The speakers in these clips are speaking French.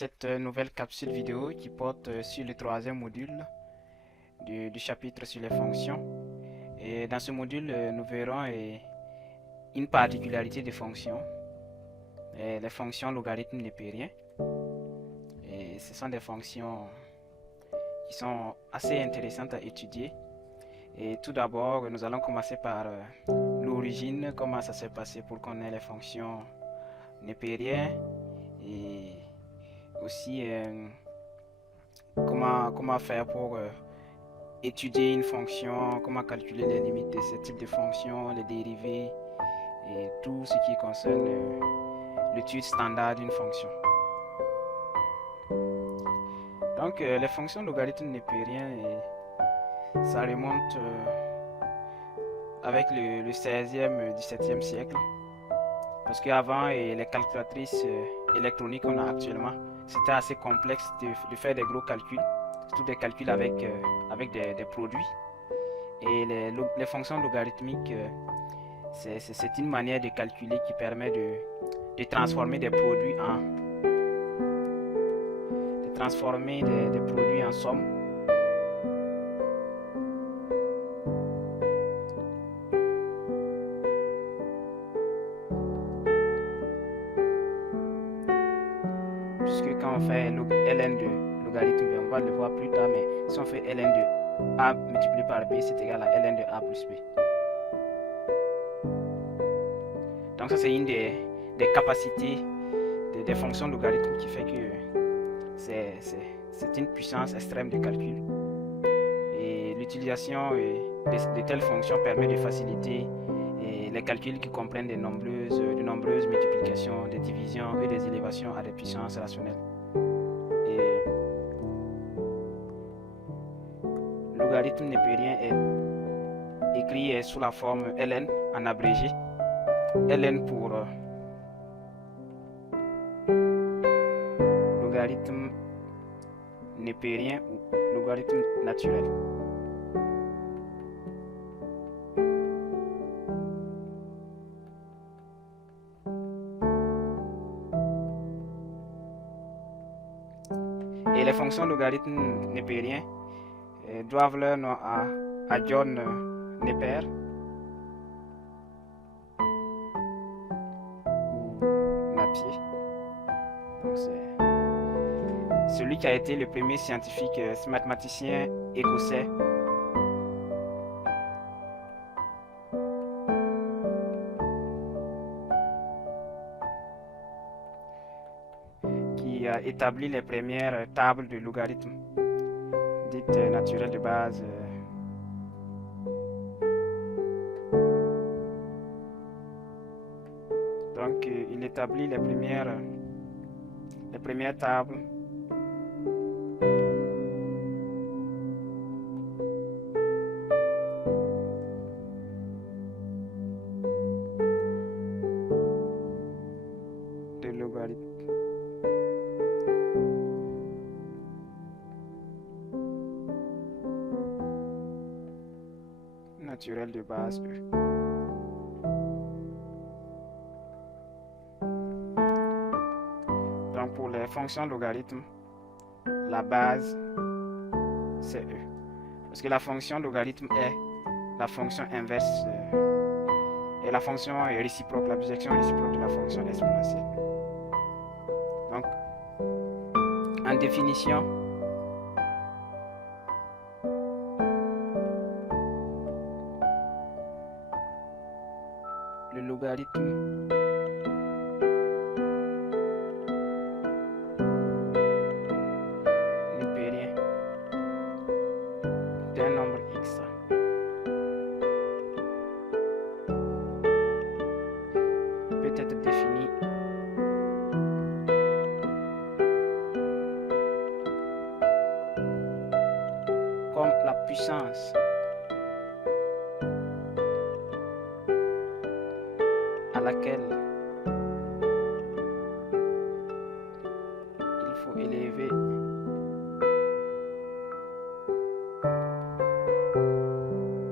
cette nouvelle capsule vidéo qui porte sur le troisième module du chapitre sur les fonctions. Et dans ce module, nous verrons une particularité des fonctions, les fonctions logarithmes népériens. Et ce sont des fonctions qui sont assez intéressantes à étudier. Et tout d'abord, nous allons commencer par l'origine, comment ça s'est passé pour qu'on ait les fonctions népériennes, et aussi comment faire pour étudier une fonction, comment calculer les limites de ce type de fonction, les dérivés et tout ce qui concerne l'étude standard d'une fonction. Donc les fonctions logarithmes népériens, ça remonte avec le 16e, 17e siècle. Parce qu'avant, les calculatrices électroniques qu'on a actuellement, c'était assez complexe de faire des gros calculs, surtout des calculs avec des produits. Et les fonctions logarithmiques, c'est une manière de calculer qui permet de transformer des produits en somme. Puisque quand on fait ln de logarithme, on va le voir plus tard, mais si on fait ln de a multiplié par b, c'est égal à ln de a plus b. Donc ça, c'est une des capacités des fonctions logarithmes qui fait que c'est une puissance extrême de calcul. Et l'utilisation de telles fonctions permet de faciliter les calculs qui comprennent de nombreuses multiplications, des divisions et des élévations à des puissances rationnelles. Et le logarithme népérien est écrit sous la forme ln en abrégé. ln pour logarithme népérien ou logarithme naturel. Et les fonctions logarithmes népériens doivent leur nom à John Napier, ou Napier. Donc c'est celui qui a été le premier scientifique, mathématicien écossais qui a établi les premières tables de logarithmes dites naturelles de base. Donc il établit les premières tables de logarithmes. Naturel de base E. Donc pour les fonctions logarithmes, la base c'est E. Parce que la fonction logarithme est la fonction inverse et la fonction est réciproque, la bisection réciproque de la fonction exponentielle. Donc en définition, le logarithme népérien d'un nombre x peut être défini comme la puissance à laquelle il faut élever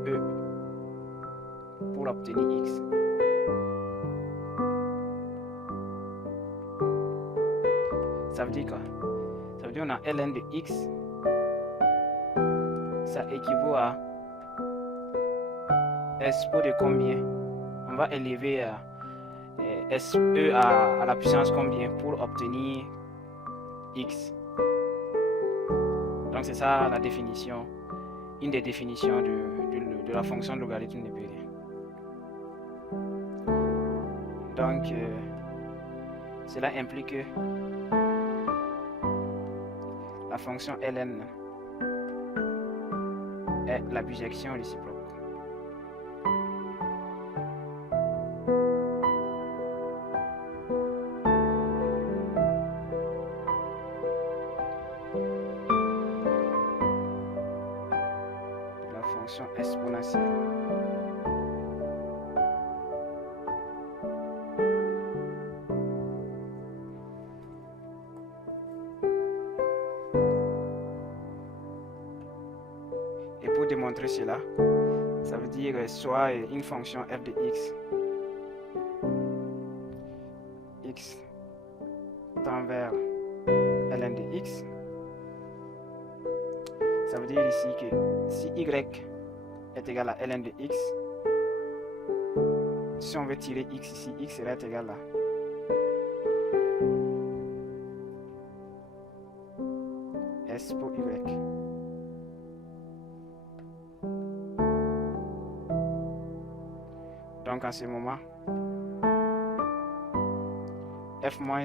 E pour obtenir x. Ça veut dire quoi? Ça veut dire on a ln de x, ça équivaut à SPO de combien? On va élever SE à la puissance combien pour obtenir x. Donc c'est ça la définition, une des définitions de la fonction de logarithme népérien. Donc cela implique que la fonction ln est la bijection réciproque. De la fonction exponentielle. Et pour démontrer cela, ça veut dire soit une fonction f de x tend vers ln de x. Ça veut dire ici que si y est égal à ln de x, si on veut tirer x ici, x sera égal à S pour y. Donc en ce moment, f moins 1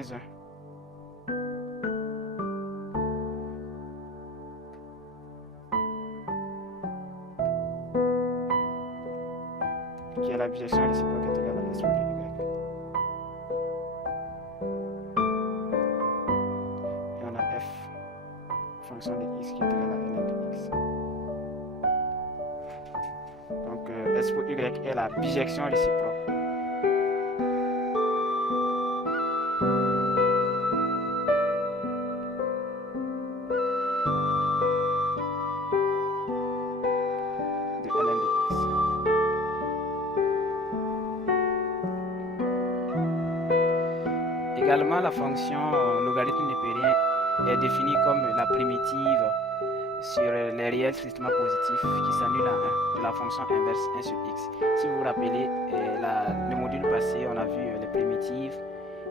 qui est la bijection réciproque est égale à S pour y. Et on a f fonction de x qui est égale à ln de x. Donc S pour y est la bijection réciproque. Également, la fonction logarithme népérien est définie comme la primitive sur les réels strictement positifs qui s'annulent à 1 de la fonction inverse 1 sur x. Si vous vous rappelez, le module passé, on a vu les primitives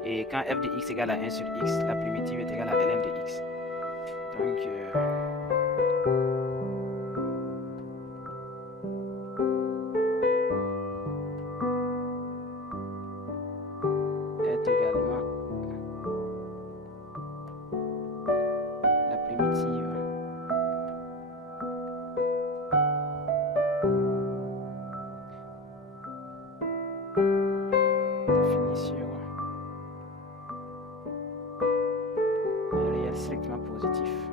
et quand f de x égale à 1 sur x, la primitive est égale à ln de x. Donc, est également la primitive définition des réels strictement positifs.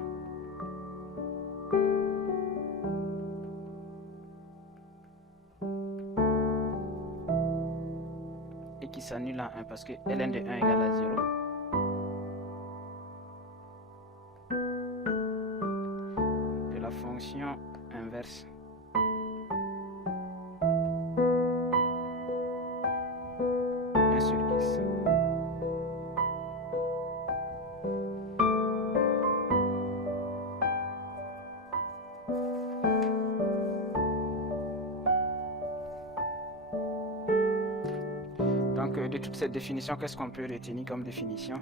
Et qui s'annule à 1 parce que ln de 1 égale à 0. De la fonction inverse sur x. Donc de toute cette définition, qu'est-ce qu'on peut retenir comme définition?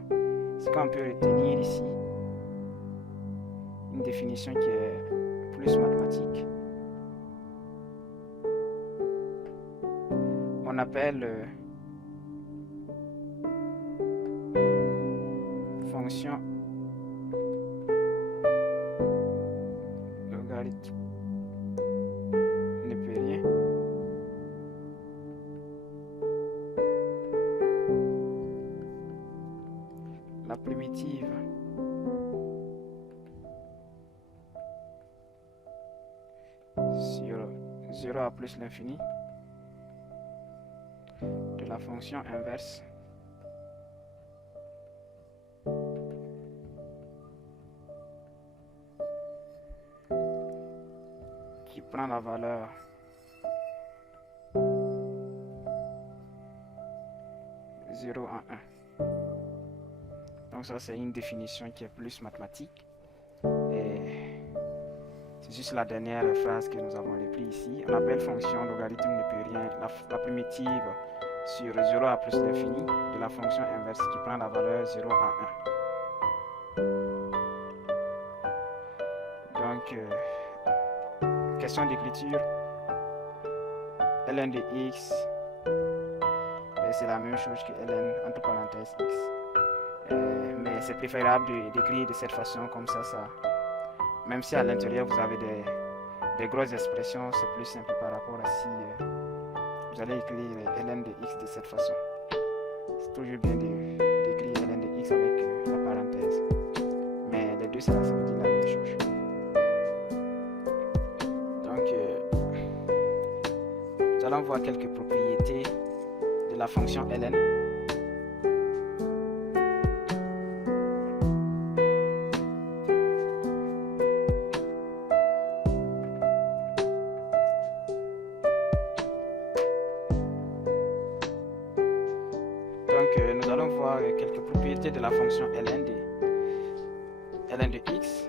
Ce qu'on peut retenir ici, une définition qui est plus mathématique. On appelle fonction logarithme népérien la primitive sur 0 à plus l'infini de la fonction inverse qui prend la valeur de 0 à 1. Donc ça c'est une définition qui est plus mathématique. Et c'est juste la dernière phrase que nous avons repris ici. On appelle fonction logarithme ne peut rien la primitive sur 0 à plus l'infini de la fonction inverse qui prend la valeur 0 à 1. Donc, question d'écriture. ln de x, c'est la même chose que ln entre parenthèses x. Mais c'est préférable d'écrire de cette façon, comme ça, même si à l'intérieur vous avez des grosses expressions, c'est plus simple par rapport à si vous allez écrire ln de x de cette façon. C'est toujours bien d'écrire ln de x avec la parenthèse, mais les deux ça veut dire la même chose. Donc nous allons voir quelques propriétés de la fonction ln. Nous allons voir quelques propriétés de la fonction ln de x.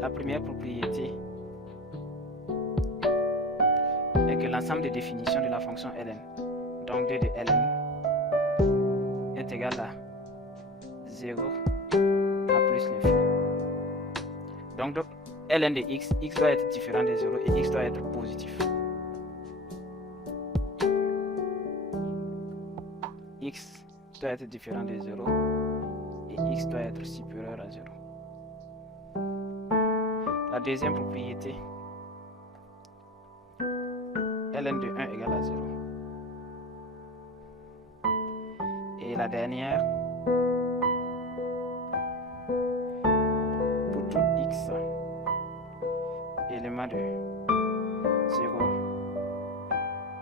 La première propriété est que l'ensemble des définitions de la fonction ln, donc 2 de ln, est égal à 0 à plus l'infini. Donc ln de x doit être différent de 0 et x doit être positif. X doit être différent de 0 et x doit être supérieur à 0. La deuxième propriété, ln de 1 égale à 0. Et la dernière, pour tout x élément de 0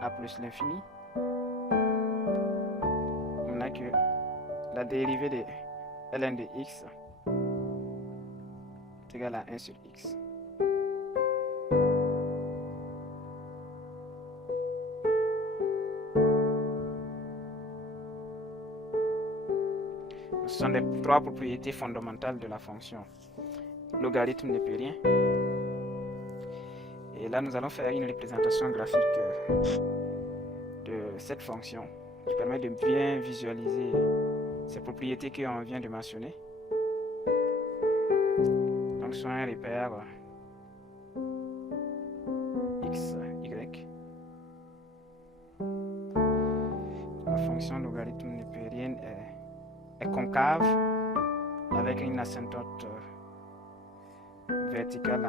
à plus l'infini, on a que la dérivée de ln de x est égale à 1 sur x. Ce sont les trois propriétés fondamentales de la fonction logarithme ne peut rien. Et là, nous allons faire une représentation graphique de cette fonction qui permet de bien visualiser ces propriétés qu'on vient de mentionner. Donc, soit un repère x, y. La fonction logarithme ne peut rien est concave avec une asymptote verticale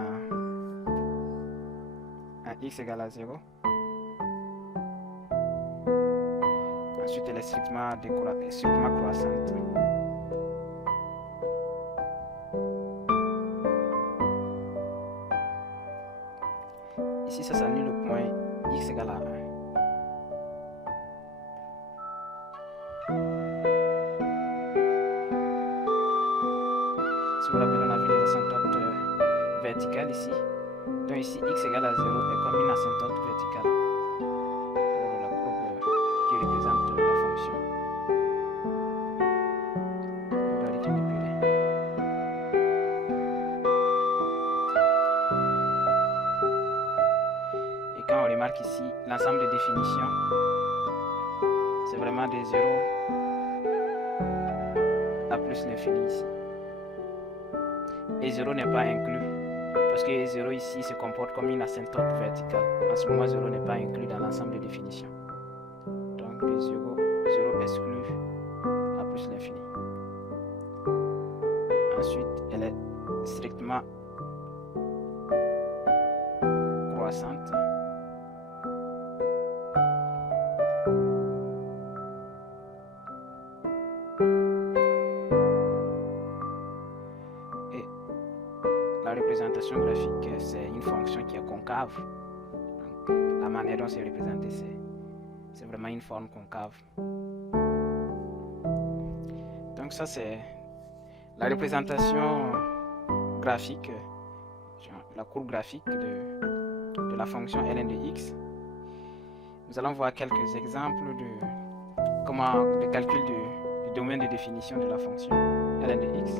à x égale à 0. Ensuite, elle est strictement croissante. Ici, ça s'annule le point x égale à 1. Si vous rappelez, on a vu les asymptotes verticales ici. Donc ici, x égale à 0 est comme une asymptote verticale pour la courbe qui représente la fonction logarithme de Péret. Et quand on remarque ici, l'ensemble des définitions, c'est vraiment des 0 à plus l'infini ici. Et 0 n'est pas inclus, parce que 0 ici se comporte comme une asymptote verticale. En ce moment, 0 n'est pas inclus dans l'ensemble des définitions. Donc, de 0 exclut à plus l'infini. Ensuite, elle est strictement croissante. La représentation graphique, c'est une fonction qui est concave. Donc, la manière dont c'est représenté, c'est vraiment une forme concave. Donc ça, c'est la représentation graphique, la courbe graphique de la fonction ln de x. Nous allons voir quelques exemples de comment le calcul du domaine de définition de la fonction ln de x.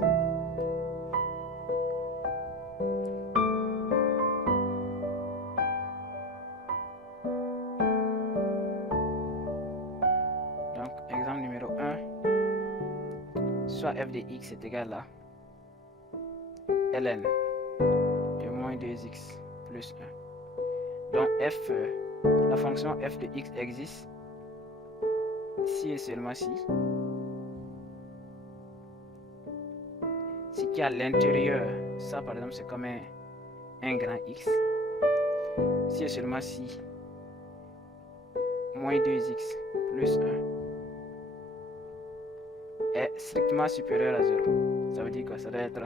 Donc, exemple numéro 1, soit f de x est égal à ln de moins 2x plus 1. Donc, la fonction f de x existe si et seulement si qu'il y a à l'intérieur, ça par exemple c'est comme un grand x, si et seulement si moins 2x plus 1 est strictement supérieur à 0. Ça veut dire que ça doit être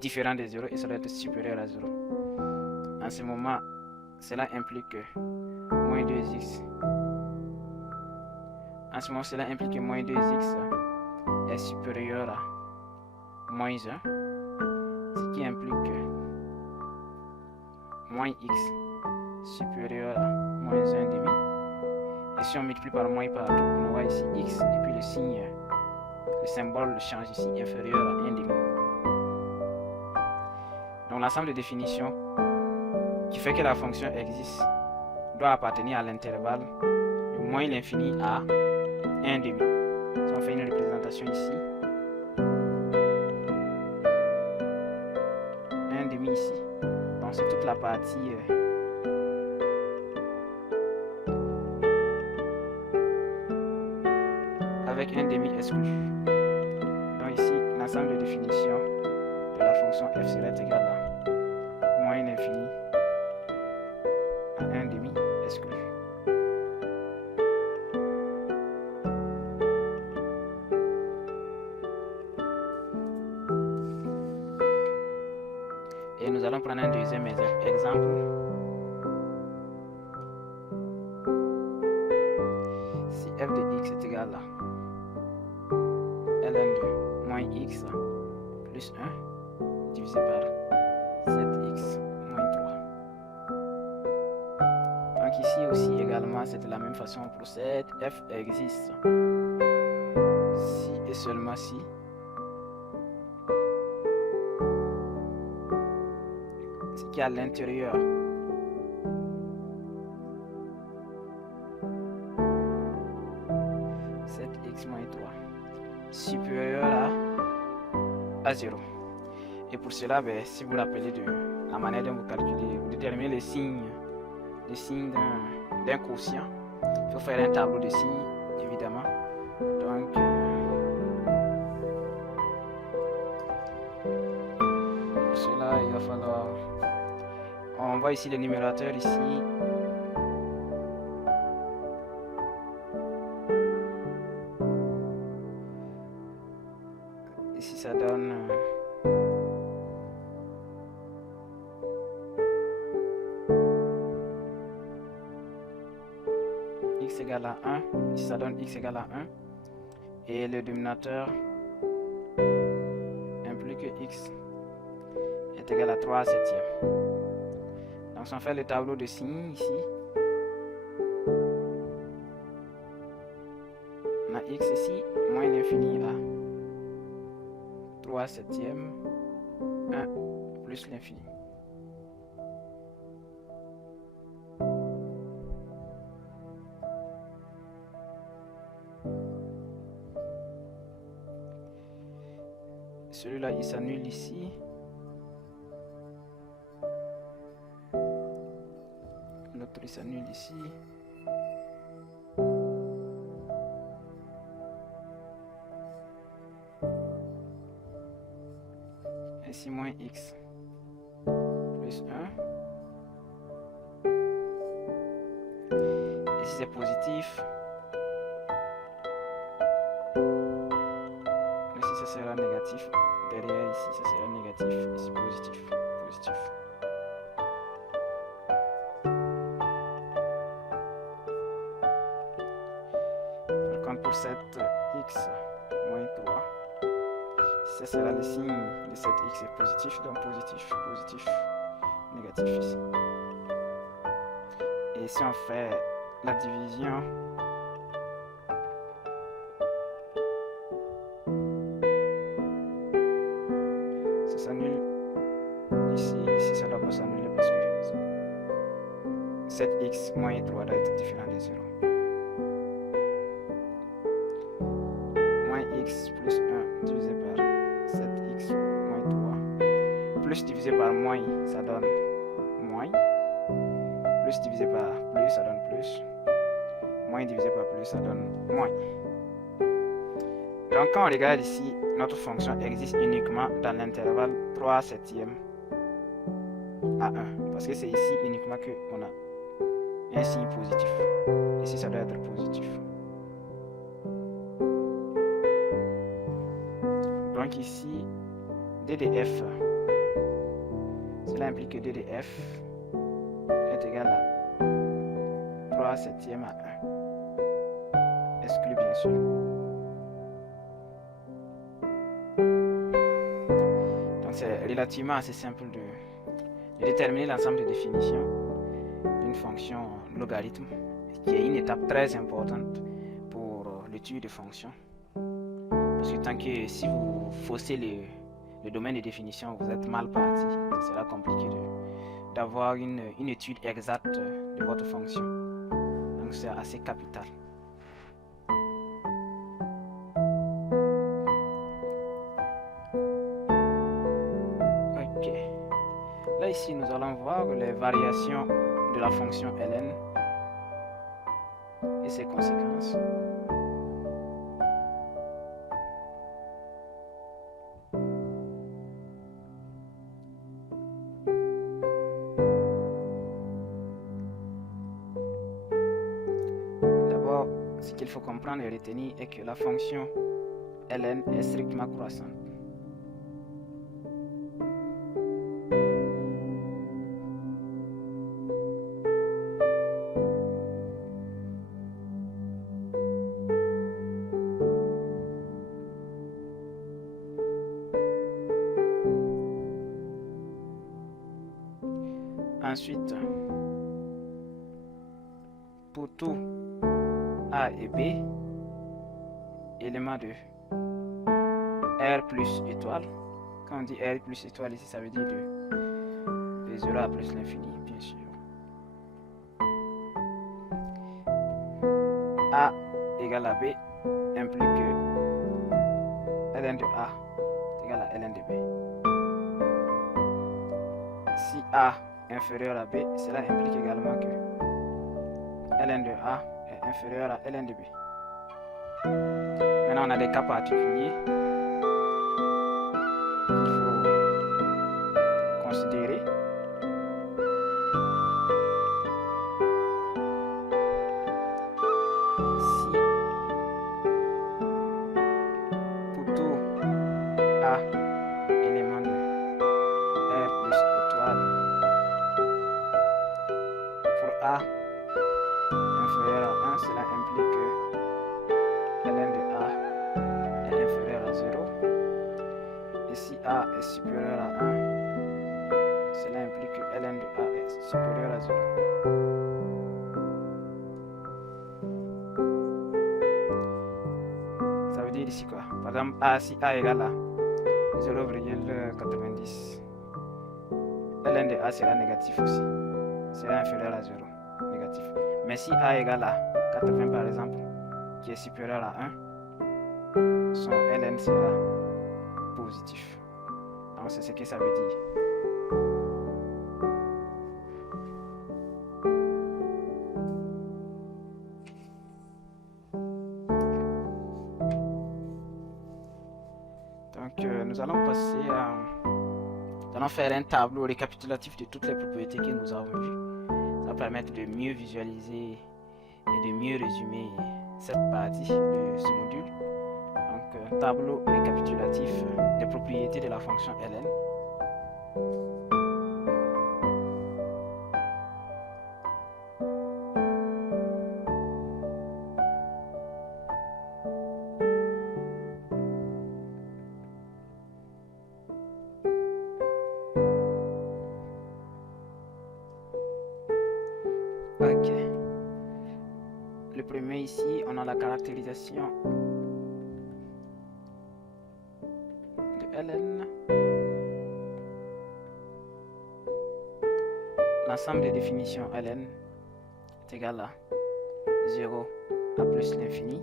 différent de 0 et ça doit être supérieur à 0. En ce moment, cela implique que moins 2x. En ce moment, cela implique que moins 2x est supérieur à moins 1, ce qui implique que moins x supérieur à moins 1 demi. Et si on multiplie par moins partout, on voit ici x et puis le signe, le symbole change ici, inférieur à 1 demi. Donc l'ensemble de définitions qui fait que la fonction existe doit appartenir à l'intervalle de moins l'infini à 1 demi. Si on fait une représentation ici, 1 demi ici, donc c'est toute la partie avec 1 demi exclu. Donc ici, l'ensemble de définitions de la fonction f serait égal à moins l'infini à 1 demi exclu. Et nous allons prendre un deuxième exemple. Si f de x est égal à ln de moins x plus 1 divisé par 7x moins 3. Donc ici aussi également c'est de la même façon on procède. F existe si et seulement si ce qui est à l'intérieur x moins 3 supérieur à 0. Et pour cela, si vous rappelez de la manière dont vous calculez, vous déterminez les signes d'un quotient. Il faut faire un tableau de signes, évidemment. Donc, pour cela, il va falloir... On voit ici le numérateur ici. Ici, ça donne... x égale à 1. Ici, ça donne x égale à 1. Et le dénominateur implique que x est égal à 3 septièmes. Donc, si on fait le tableau de signes ici, on a x ici, moins l'infini à 3 septièmes, 1 plus l'infini. Celui-là, il s'annule ici. L'autre, il s'annule ici. Ici, moins x plus 1. Ici, c'est positif. Ici, ça sera négatif. Derrière, ici, ça sera négatif. Ici, positif. Positif. Par contre, pour cette x moins 3, ce sera le signe de cette x est positif, donc positif, positif, négatif ici. Et si on fait la division, ça s'annule ici, ici ça doit pas s'annuler parce que 7x moins 3 doit être différent de 0. Moins x plus 1 divisé par 7x moins 3 plus divisé par moins, ça donne moins. Plus divisé par plus, ça donne plus. Moins divisé par plus, ça donne moins. Donc quand on regarde ici, notre fonction existe uniquement dans l'intervalle 3 septièmes à 1. Parce que c'est ici uniquement qu'on a un signe positif. Ici, ça doit être positif. Donc ici, d de f, cela implique que d de f est égal à 3 septièmes à 1. Exclu bien sûr. Donc c'est relativement assez simple de déterminer l'ensemble de définitions d'une fonction logarithme, qui est une étape très importante pour l'étude de fonctions. Parce que tant que si vous faussez le domaine de définition, vous êtes mal parti. Ce sera compliqué d'avoir une étude exacte de votre fonction. Donc c'est assez capital. Ok. Là ici nous allons voir les variations de la fonction ln et ses conséquences. D'abord, ce qu'il faut comprendre et retenir est que la fonction ln est strictement croissante. Ensuite, pour tout A et B, éléments de R plus étoile. Quand on dit R plus étoile ici, ça veut dire de 0 à plus l'infini, bien sûr. A égale à B implique que ln de A est égal à ln de B. Si A est inférieur à B, cela implique également que ln de A est inférieur à ln de B. Maintenant, on a des cas particuliers qu'il faut considérer. Si pour tout A élément de R plus étoile, pour A inférieur à 1, cela implique que ln de A est inférieur à 0. Et si A est supérieur à 1, cela implique que ln de A est supérieur à 0. Ça veut dire ici quoi? Par exemple, si A égale à 0,90, ln de A sera négatif aussi. Sera inférieur à 0. Négatif. Mais si A égale à 80 par exemple, qui est supérieur à 1, son ln sera positif. Donc c'est ce que ça veut dire. Donc nous allons passer à... Nous allons faire un tableau récapitulatif de toutes les propriétés que nous avons vues. Ça va permettre de mieux visualiser et de mieux résumer cette partie de ce module. Donc tableau récapitulatif des propriétés de la fonction ln. met ici, on a la caractérisation de ln. L'ensemble des définitions ln est égal à 0 à plus l'infini.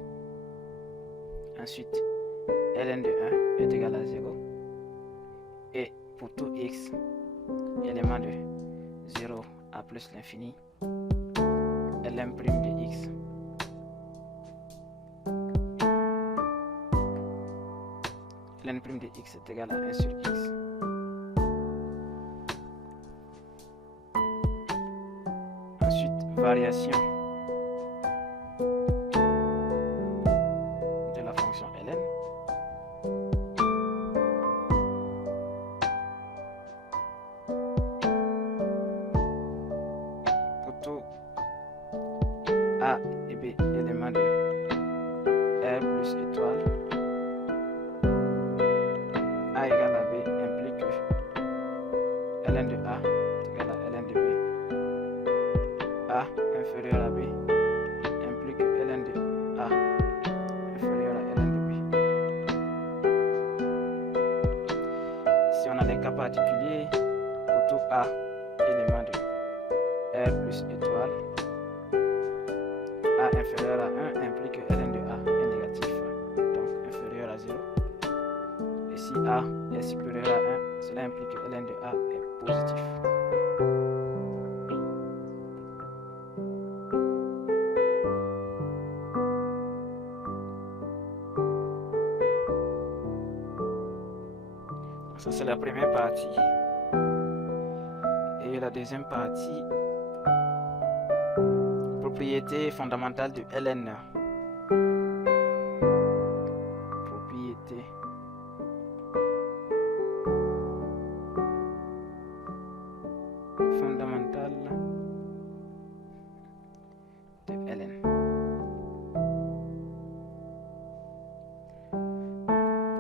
Ensuite, ln de 1 est égal à 0. Et pour tout x, élément de 0 à plus l'infini, ln' de x ln' de x est égal à 1 sur x. Ensuite, variation de la fonction ln. Pour tout a et b, élément de r plus étoile, a égale à b implique que ln de a est égal à ln de b. A inférieur à b implique que ln de a inférieur à ln de b. Ici on a les cas particuliers. Pour tout a, élément de r plus étoile, a inférieur à 1 implique que ln de a est négatif, donc inférieur à 0. Et si a est supérieur à 1, cela implique que ln de a est positif. Ça c'est la première partie. Et la deuxième partie, propriété fondamentale de ln. Propriété fondamentale de ln.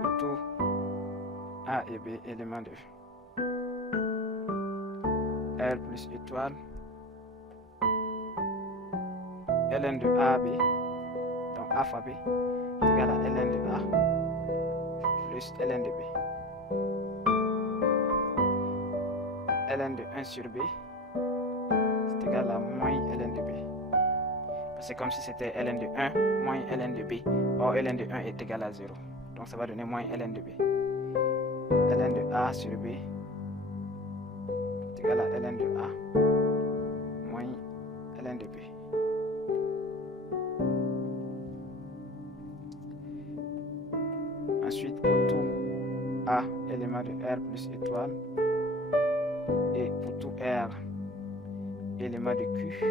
Pour tout a et b, éléments de r plus étoile, ln de a à b, donc a fois b, est égal à ln de a plus ln de b. Ln de 1 sur b, c'est égal à moins ln de b. C'est comme si c'était ln de 1 moins ln de b. Or, ln de 1 est égal à 0. Donc, ça va donner moins ln de b. Ln de a sur b est égal à ln de a moins ln de b. Ensuite, pour tout a, élément de r plus étoile, et pour tout r, élément de q,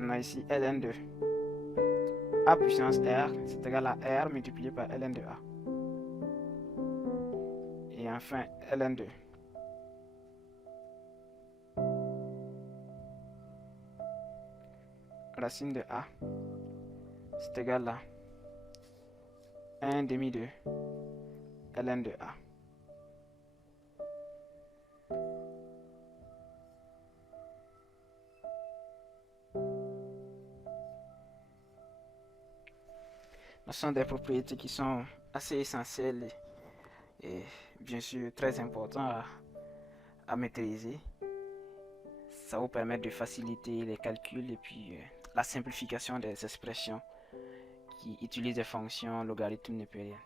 on a ici ln de a puissance r, c'est égal à r multiplié par ln de a. Et enfin, ln de racine de a, c'est égal à 1 demi de ln de a. Ce sont des propriétés qui sont assez essentielles et bien sûr très importantes à maîtriser. Ça vous permet de faciliter les calculs et puis la simplification des expressions qui utilisent des fonctions logarithmes népériennes.